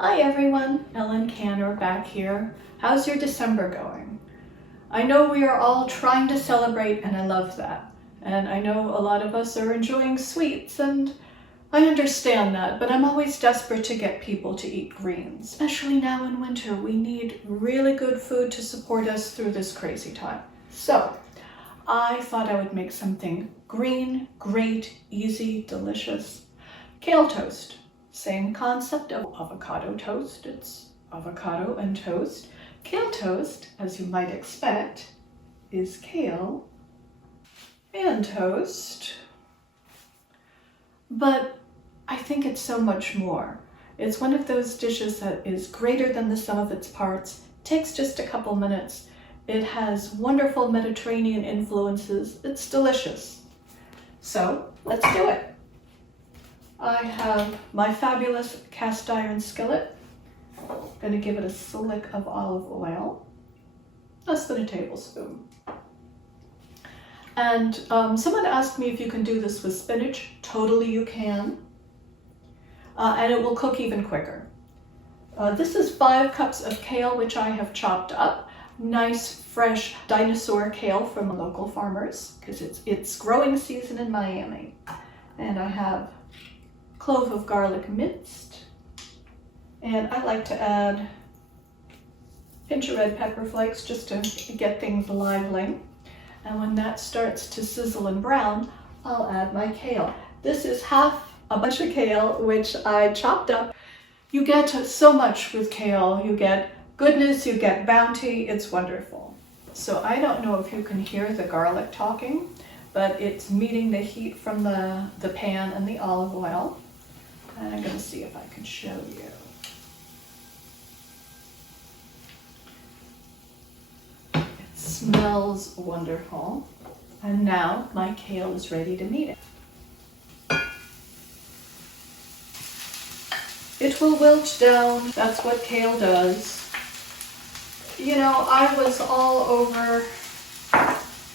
Hi everyone, Ellen Canner back here. How's your December going? I know we are all trying to celebrate and I love that. And I know a lot of us are enjoying sweets and I understand that, but I'm always desperate to get people to eat greens. Especially now in winter, we need really good food to support us through this crazy time. So I thought I would make something green, great, easy, delicious. Kale toast. Same concept of avocado toast. It's avocado and toast. Kale toast, as you might expect, is kale and toast. But I think it's so much more. It's one of those dishes that is greater than the sum of its parts, takes just a couple minutes. It has wonderful Mediterranean influences. It's delicious. So let's do it. I have my fabulous cast iron skillet. I'm going to give it a slick of olive oil, less than a tablespoon. And someone asked me if you can do this with spinach. Totally you can. And it will cook even quicker. This is 5 cups of kale, which I have chopped up. Nice, fresh dinosaur kale from local farmers, because it's growing season in Miami. And I have clove of garlic minced, and I like to add a pinch of red pepper flakes just to get things lively. And when that starts to sizzle and brown, I'll add my kale. This is half a bunch of kale, which I chopped up. You get so much with kale. You get goodness, you get bounty, it's wonderful. So I don't know if you can hear the garlic talking, but it's meeting the heat from the pan and the olive oil. And I'm going to see if I can show you. It smells wonderful. And now my kale is ready to meet it. It will wilt down. That's what kale does. You know, I was all over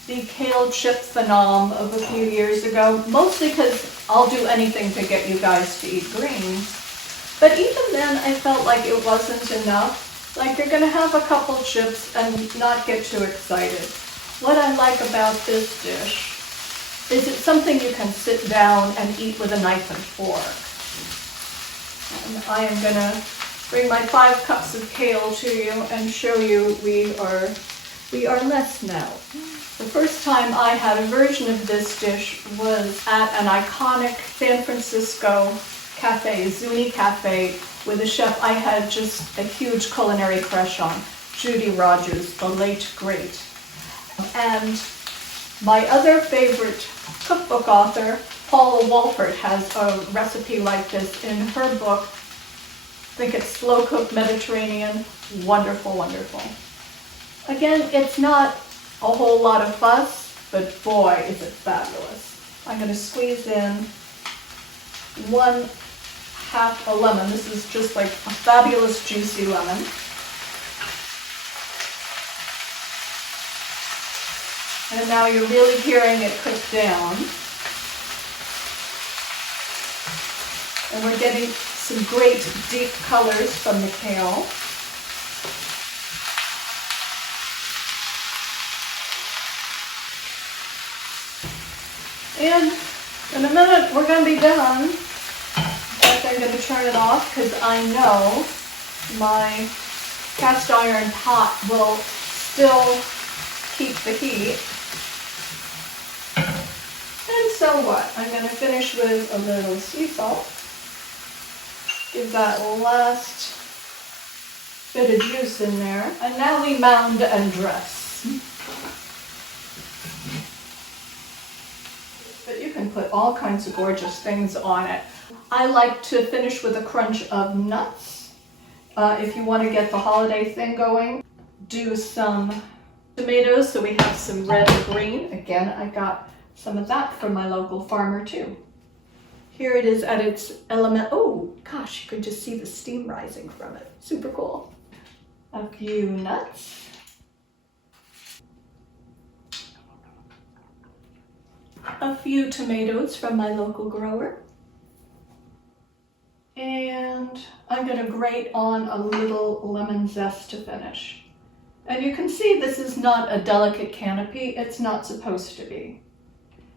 the kale chip phenom of a few years ago, mostly because I'll do anything to get you guys to eat greens. But even then, I felt like it wasn't enough. Like, you're gonna have a couple chips and not get too excited. What I like about this dish is it's something you can sit down and eat with a knife and fork. And I am gonna bring my 5 cups of kale to you and show you we are less now. The first time I had a version of this dish was at an iconic San Francisco cafe, Zuni Cafe, with a chef I had just a huge culinary crush on, Judy Rogers, the late great. And my other favorite cookbook author, Paula Walford, has a recipe like this in her book. I think it's Slow Cooked Mediterranean. Wonderful, wonderful. Again, it's not a whole lot of fuss, but boy, is it fabulous. I'm going to squeeze in 1/2 a lemon. This is just like a fabulous juicy lemon. And now you're really hearing it cook down. And we're getting some great deep colors from the kale. And in a minute, we're going to be done. In fact, I'm going to turn it off because I know my cast iron pot will still keep the heat. And so what? I'm going to finish with a little sea salt. Give that last bit of juice in there. And now we mound and dress. But you can put all kinds of gorgeous things on it. I like to finish with a crunch of nuts. If you want to get the holiday thing going, do some tomatoes so we have some red and green. Again, I got some of that from my local farmer too. Here it is at its element. Oh gosh, you can just see the steam rising from it. Super cool. A few nuts. A few tomatoes from my local grower. And And I'm going to grate on a little lemon zest to finish. And you can see this is not a delicate canopy. It's not supposed to be.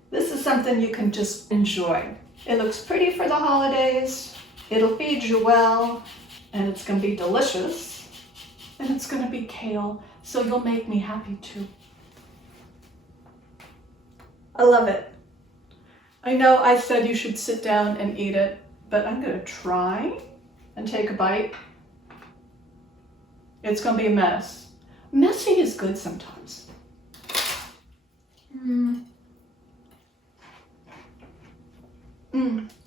This is something you can just enjoy. It looks pretty for the holidays. It'll feed you well, and it's going to be delicious. And it's going to be kale, so you'll make me happy too. I love it. I know I said you should sit down and eat it, but I'm going to try and take a bite. It's going to be a mess. Messy is good sometimes.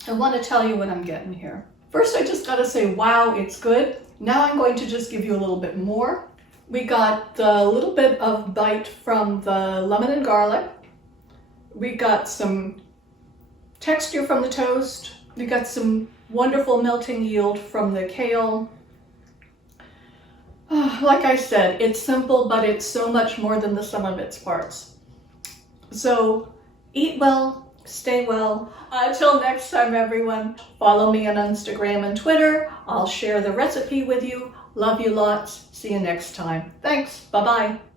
I want to tell you what I'm getting here. First, I just got to say, wow, it's good. Now I'm going to just give you a little bit more. We got the little bit of bite from the lemon and garlic. We got some texture from the toast. We got some wonderful melting yield from the kale. Like I said, it's simple, but it's so much more than the sum of its parts. So eat well, stay well. Until next time, everyone, follow me on Instagram and Twitter. I'll share the recipe with you. Love you lots. See you next time. Thanks. Bye-bye.